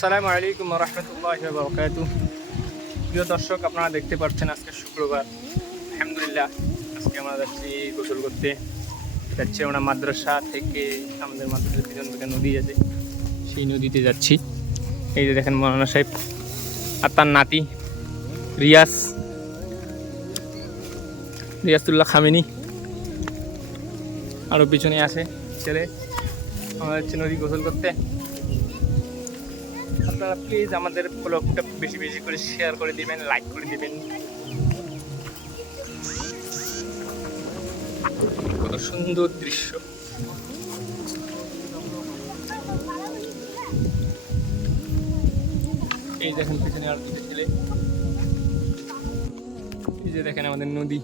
আসসালামু আলাইকুম রহমতুল্লাহি ওয়া বারাকাতুহু। প্রিয় দর্শক, আপনারা দেখতে পাচ্ছেন আজকে শুক্রবার। আলহামদুলিল্লাহ, আজকে আমরা যাচ্ছি গোসল করতে। যাচ্ছি আমরা মাদ্রাসা থেকে, আমাদের মাদ্রাসার পিছন থেকে নদী আছে, সেই নদীতে যাচ্ছি। এই যে দেখেন মৌলানা সাহেব আর তার নাতি রিয়াজুল্লাহ খামেনি, আরও পিছনে আছে ছেলে। আমরা যাচ্ছি নদী গোসল করতে। আপনারা প্লিজ আমাদের ব্লগটা বেশি বেশি করে শেয়ার করে দিবেন, লাইক করে দিবেন। কত সুন্দর দৃশ্য! এই দেখেন পিছনে আর দুটো ছেলে। এই যে দেখেন আমাদের নদী।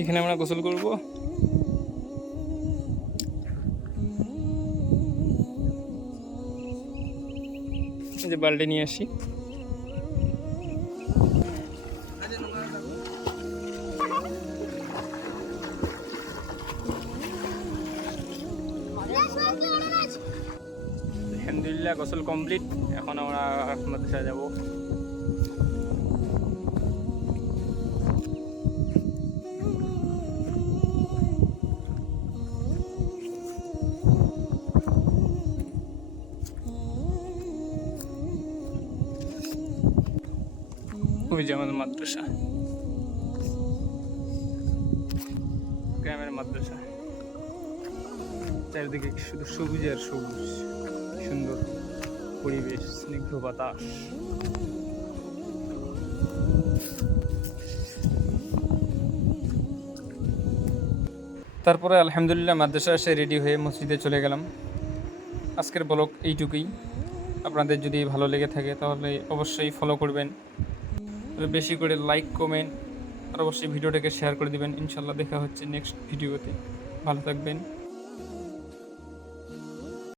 এখানে আমরা গোসল করব। এই যে বালতি নিয়ে আসি। আলহামদুলিল্লাহ, গোসল কমপ্লিট। এখন আমরা মাদ্রাসায় যাব। ওই যে আমাদের মাদ্রাসা, গ্রামের মাদ্রাসা। চারিদিকে শুধু সবুজ আর সবুজ, সুন্দর পরিবেশ, স্নিগ্ধ বাতাস। তারপরে আলহামদুলিল্লাহ মাদ্রাসা এসে রেডি হয়ে মসজিদে চলে গেলাম। আজকের ব্লগ এইটুকুই। আপনাদের যদি ভালো লেগে থাকে তাহলে অবশ্যই ফলো করবেন, বেশি করে লাইক কমেন্ট আর অবশ্যই ভিডিওটাকে শেয়ার করে দিবেন। ইনশাল্লাহ দেখা হচ্ছে নেক্সট ভিডিওতে। ভালো থাকবেন।